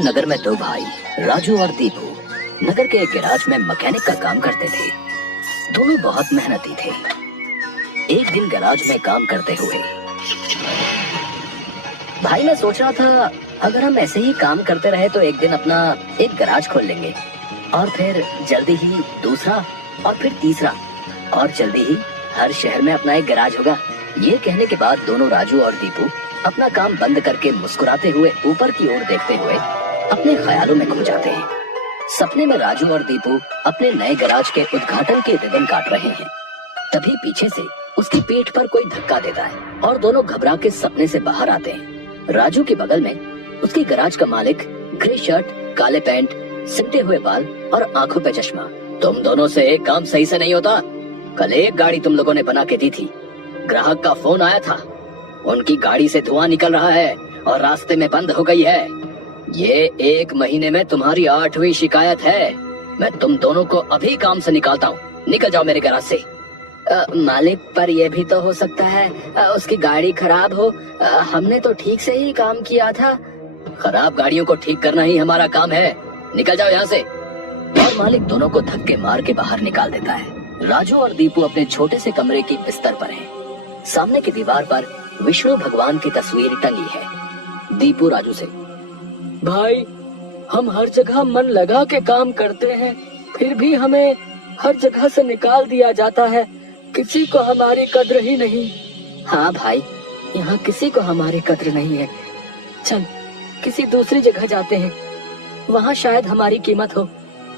नगर में दो भाई राजू और दीपू नगर के एक गैराज में मैकेनिक का काम करते थे। दोनों बहुत मेहनती थे। एक दिन गैराज में काम करते हुए भाई ने सोचा था, अगर हम ऐसे ही काम करते रहे तो एक दिन अपना एक गैराज खोल लेंगे और फिर जल्दी ही दूसरा और फिर तीसरा और जल्दी ही हर शहर में अपना एक गैराज होगा। ये कहने के बाद दोनों राजू और दीपू अपना काम बंद करके मुस्कुराते हुए ऊपर की ओर देखते हुए अपने ख्यालों में खो जाते हैं। सपने में राजू और दीपू अपने नए गैराज के उद्घाटन की रिबन काट रहे हैं। तभी पीछे से उसकी पीठ पर कोई धक्का देता है और दोनों घबरा के सपने से बाहर आते हैं। राजू के बगल में उसकी गैराज का मालिक, ग्रे शर्ट, काले पैंट, सिमटे हुए बाल और आंखों पे चश्मा। तुम दोनों से एक काम सही से नहीं होता। कल एक गाड़ी तुम लोगों ने बना के दी थी, ग्राहक का फोन आया था, उनकी गाड़ी से धुआं निकल रहा है और रास्ते में बंद हो गई है। ये 1 महीने में तुम्हारी 8वीं शिकायत है। मैं तुम दोनों को अभी काम से निकालता हूँ। निकल जाओ मेरे गैराज से। मालिक, पर यह भी तो हो सकता है उसकी गाड़ी खराब हो। हमने तो ठीक से ही काम किया था। खराब गाड़ियों को ठीक करना ही हमारा काम है। निकल जाओ यहाँ से। और मालिक दोनों को धक्के मार के बाहर निकाल देता है। राजू और दीपू अपने छोटे से कमरे की बिस्तर पर हैं। सामने की दीवार पर विष्णु भगवान की तस्वीर टंगी है। दीपू राजू से, भाई, हम हर जगह मन लगा के काम करते हैं, फिर भी हमें हर जगह से निकाल दिया जाता है। किसी को हमारी कद्र ही नहीं। हाँ भाई, यहाँ किसी को हमारी कद्र नहीं है। चल किसी दूसरी जगह जाते हैं, वहाँ शायद हमारी कीमत हो।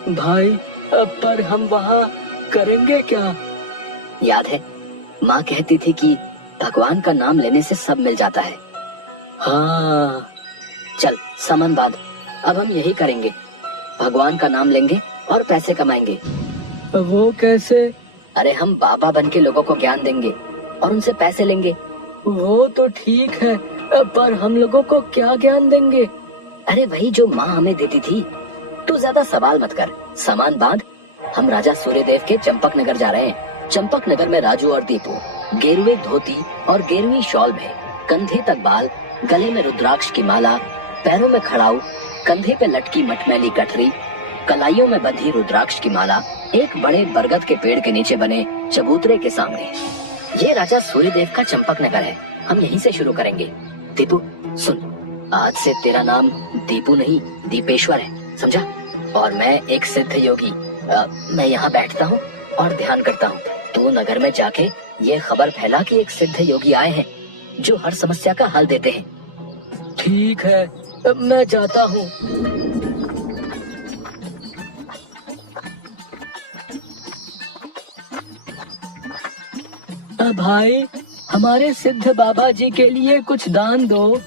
भाई, पर हम वहाँ करेंगे क्या? याद है माँ कहती थी कि भगवान का नाम लेने से सब मिल जाता है। हाँ, चल सामान बांध, अब हम यही करेंगे। भगवान का नाम लेंगे और पैसे कमाएंगे। वो कैसे? अरे हम बाबा बन के लोगों को ज्ञान देंगे और उनसे पैसे लेंगे। वो तो ठीक है, पर हम लोगों को क्या ज्ञान देंगे? अरे वही जो माँ हमें देती थी। तू ज्यादा सवाल मत कर, सामान बांध। हम राजा सूर्यदेव के चंपक नगर जा रहे हैं। चंपक नगर में राजू और दीपू गेरुए धोती और गेरुई शॉल में, कंधे तक बाल, गले में रुद्राक्ष की माला, पैरों में खड़ाऊ, कंधे पे लटकी मटमैली गठरी, कलाइयों में बंधी रुद्राक्ष की माला, एक बड़े बरगद के पेड़ के नीचे बने चबूतरे के सामने। ये राजा सूर्यदेव का चंपक नगर है। हम यहीं से शुरू करेंगे। दीपू सुन, आज से तेरा नाम दीपू नहीं दीपेश्वर है, समझा? और मैं एक सिद्ध योगी। मैं यहाँ बैठता हूँ और ध्यान करता हूँ। तू नगर में जाके ये खबर फैला कि एक सिद्ध योगी आए हैं जो हर समस्या का हल देते हैं। ठीक है, मैं जाता हूँ। भाई, हमारे सिद्ध बाबा जी के लिए कुछ दान दो।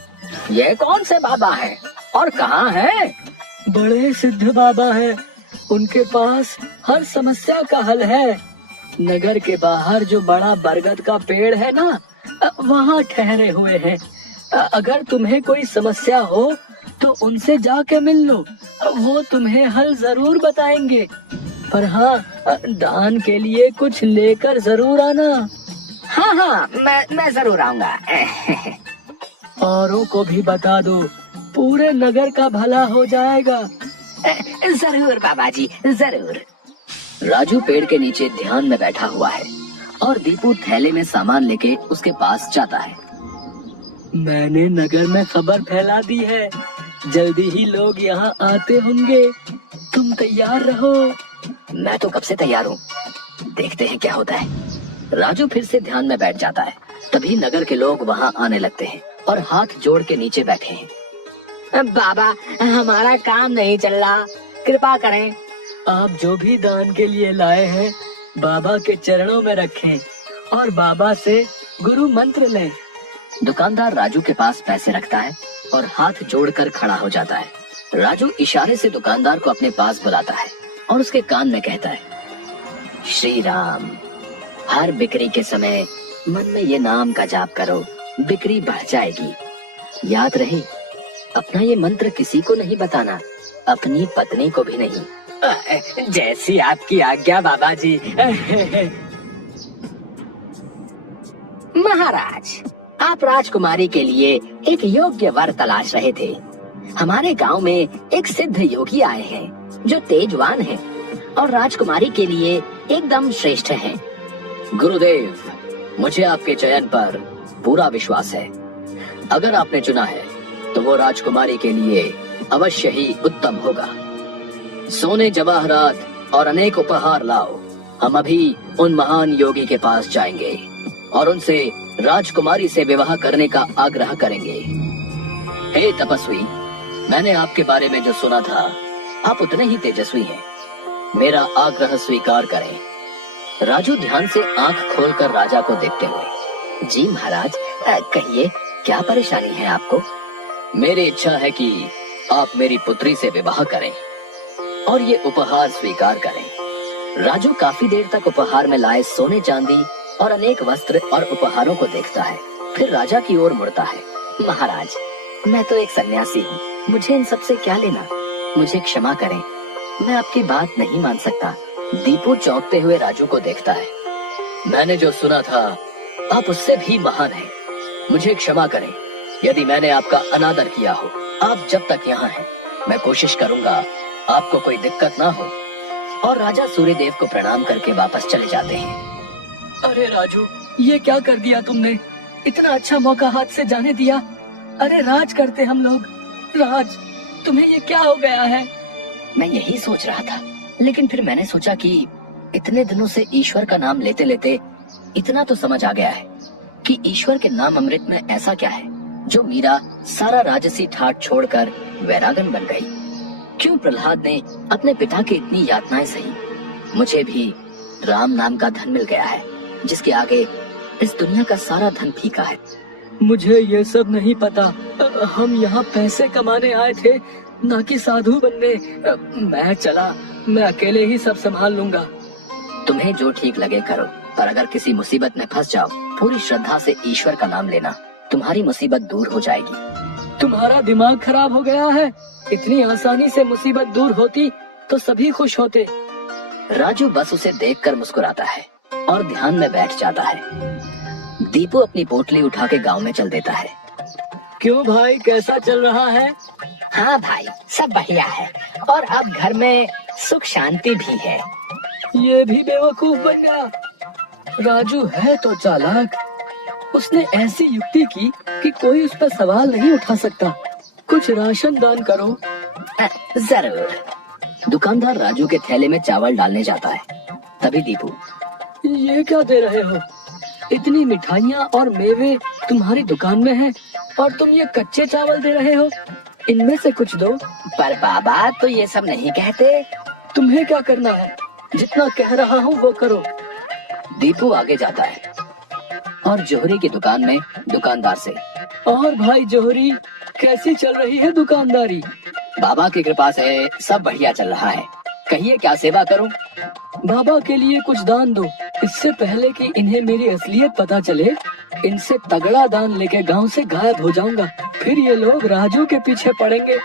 ये कौन से बाबा हैं और कहाँ हैं? बड़े सिद्ध बाबा हैं। उनके पास हर समस्या का हल है। नगर के बाहर जो बड़ा बरगद का पेड़ है ना, वहाँ ठहरे हुए हैं। अगर तुम्हें कोई समस्या हो तो उनसे जाके मिल लो, वो तुम्हें हल जरूर बताएंगे। पर हाँ, दान के लिए कुछ लेकर जरूर आना। हाँ, मैं जरूर आऊंगा। औरों को भी बता दो, पूरे नगर का भला हो जाएगा। जरूर बाबा जी, जरूर। राजू पेड़ के नीचे ध्यान में बैठा हुआ है और दीपू थैले में सामान लेके उसके पास जाता है। मैंने नगर में खबर फैला दी है, जल्दी ही लोग यहाँ आते होंगे। तुम तैयार रहो। मैं तो कब से तैयार हूँ, देखते हैं क्या होता है। राजू फिर से ध्यान में बैठ जाता है। तभी नगर के लोग वहाँ आने लगते हैं और हाथ जोड़ के नीचे बैठे हैं। बाबा, हमारा काम नहीं चल रहा, कृपा करें। आप जो भी दान के लिए लाए हैं, बाबा के चरणों में रखें और बाबा से गुरु मंत्र लें। दुकानदार राजू के पास पैसे रखता है और हाथ जोड़कर खड़ा हो जाता है। राजू इशारे से दुकानदार को अपने पास बुलाता है और उसके कान में कहता है, श्री राम, हर बिक्री के समय मन में ये नाम का जाप करो, बिक्री बढ़ जाएगी। याद रहे, अपना ये मंत्र किसी को नहीं बताना, अपनी पत्नी को भी नहीं। जैसी आपकी आज्ञा बाबा जी। महाराज, आप राजकुमारी के लिए एक योग्य वर तलाश रहे थे। हमारे गांव में एक सिद्ध योगी आए हैं जो तेजवान हैं और राजकुमारी के लिए एकदम श्रेष्ठ हैं। गुरुदेव, मुझे आपके चयन पर पूरा विश्वास है। अगर आपने चुना है तो वो राजकुमारी के लिए अवश्य ही उत्तम होगा। सोने जवाहरात और अनेक उपहार लाओ। हम अभी उन महान योगी के पास जाएंगे और उनसे राजकुमारी से विवाह करने का आग्रह करेंगे। हे तपस्वी, मैंने आपके बारे में जो सुना था, आप उतने ही तेजस्वी हैं। मेरा आग्रह स्वीकार करें। राजू ध्यान से आंख खोलकर राजा को देखते हुए, जी महाराज, कहिए क्या परेशानी है आपको? मेरी इच्छा है कि आप मेरी पुत्री से विवाह करें और ये उपहार स्वीकार करें। राजू काफी देर तक उपहार में लाए सोने चांदी और अनेक वस्त्र और उपहारों को देखता है, फिर राजा की ओर मुड़ता है। महाराज, मैं तो एक सन्यासी हूँ, मुझे इन सब से क्या लेना? मुझे क्षमा करें, मैं आपकी बात नहीं मान सकता। दीपू चौंकते हुए राजू को देखता है। मैंने जो सुना था, आप उससे भी महान हैं। मुझे क्षमा करें यदि मैंने आपका अनादर किया हो। आप जब तक यहाँ हैं, मैं कोशिश करूंगा आपको कोई दिक्कत ना हो। और राजा सूर्यदेव को प्रणाम करके वापस चले जाते हैं। अरे राजू, ये क्या कर दिया तुमने? इतना अच्छा मौका हाथ से जाने दिया। अरे राज करते हम लोग। राज, तुम्हें ये क्या हो गया है? मैं यही सोच रहा था, लेकिन फिर मैंने सोचा कि इतने दिनों से ईश्वर का नाम लेते लेते इतना तो समझ आ गया है कि ईश्वर के नाम अमृत में ऐसा क्या है जो मीरा सारा राजसी ठाट छोड़कर वैरागन बन गई। क्यों प्रहलाद ने अपने पिता की इतनी यातनाएं सही? मुझे भी राम नाम का धन मिल गया है, जिसके आगे इस दुनिया का सारा धन फीका है। मुझे ये सब नहीं पता। हम यहाँ पैसे कमाने आए थे, ना कि साधु बनने। मैं चला, मैं अकेले ही सब संभाल लूंगा। तुम्हें जो ठीक लगे करो, पर अगर किसी मुसीबत में फंस जाओ, पूरी श्रद्धा से ईश्वर का नाम लेना, तुम्हारी मुसीबत दूर हो जाएगी। तुम्हारा दिमाग खराब हो गया है? इतनी आसानी से मुसीबत दूर होती तो सभी खुश होते। राजू बस उसे देखकर मुस्कुराता है और ध्यान में बैठ जाता है। दीपू अपनी पोटली उठा के गाँव में चल देता है। क्यों भाई, कैसा चल रहा है? हाँ भाई, सब बढ़िया है और अब घर में सुख शांति भी है। ये भी बेवकूफ बन गया। राजू है तो चालाक। उसने ऐसी युक्ति की कि कोई उस पर सवाल नहीं उठा सकता। कुछ राशन दान करो। जरूर। दुकानदार राजू के थैले में चावल डालने जाता है। तभी दीपू, ये क्या दे रहे हो? इतनी मिठाइयाँ और मेवे तुम्हारी दुकान में हैं और तुम ये कच्चे चावल दे रहे हो। इनमें से कुछ दो। पर बाबा तो ये सब नहीं कहते। तुम्हें क्या करना है? जितना कह रहा हूँ वो करो। दीपू आगे जाता है और जोहरी की दुकान में दुकानदार से, और भाई जोहरी, कैसी चल रही है दुकानदारी? बाबा की कृपा से सब बढ़िया चल रहा है। कहिए क्या सेवा करूं? बाबा के लिए कुछ दान दो। इससे पहले कि इन्हें मेरी असलियत पता चले, इनसे तगड़ा दान लेके गांव से गायब हो जाऊंगा। फिर ये लोग राजू के पीछे पड़ेंगे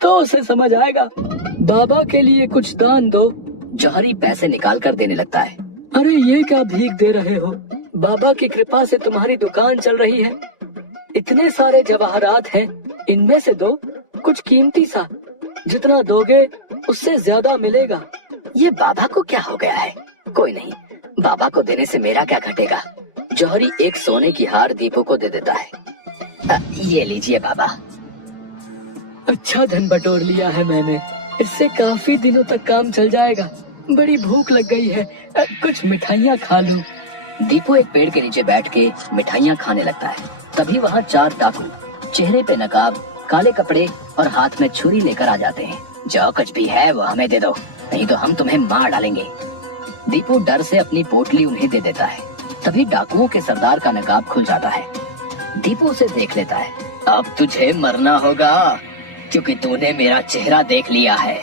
तो उसे समझ आएगा। बाबा के लिए कुछ दान दो। जौहरी पैसे निकाल कर देने लगता है। अरे ये क्या भीख दे रहे हो? बाबा की कृपा से तुम्हारी दुकान चल रही है। इतने सारे जवाहरात हैं, इनमें से दो, कुछ कीमती सा। जितना दोगे उससे ज्यादा मिलेगा। ये बाबा को क्या हो गया है? कोई नहीं, बाबा को देने से मेरा क्या घटेगा। जौहरी एक सोने की हार दीपू को दे देता है। ये लीजिए बाबा। अच्छा धन बटोर लिया है मैंने। इससे काफी दिनों तक काम चल जाएगा। बड़ी भूख लग गई है, कुछ मिठाइयाँ खा लूं। दीपू एक पेड़ के नीचे बैठ के मिठाइयाँ खाने लगता है। तभी वहाँ 4 डाकू, चेहरे पे नकाब, काले कपड़े और हाथ में छुरी लेकर आ जाते हैं। जो कुछ भी है वो हमें दे दो, नहीं तो हम तुम्हें मार डालेंगे। दीपू डर से अपनी पोटली उन्हें दे देता है। तभी डाकुओं के सरदार का नकाब खुल जाता है। दीपू उसे देख लेता है। अब तुझे मरना होगा, क्योंकि तूने मेरा चेहरा देख लिया है।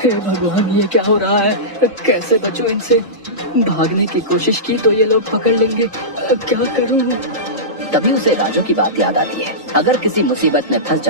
हे भगवान, ये क्या हो रहा है? कैसे बचूं इनसे? भागने की कोशिश की तो ये लोग पकड़ लेंगे। क्या करूं? तभी उसे राजू की बात याद आती है। अगर किसी मुसीबत में फंस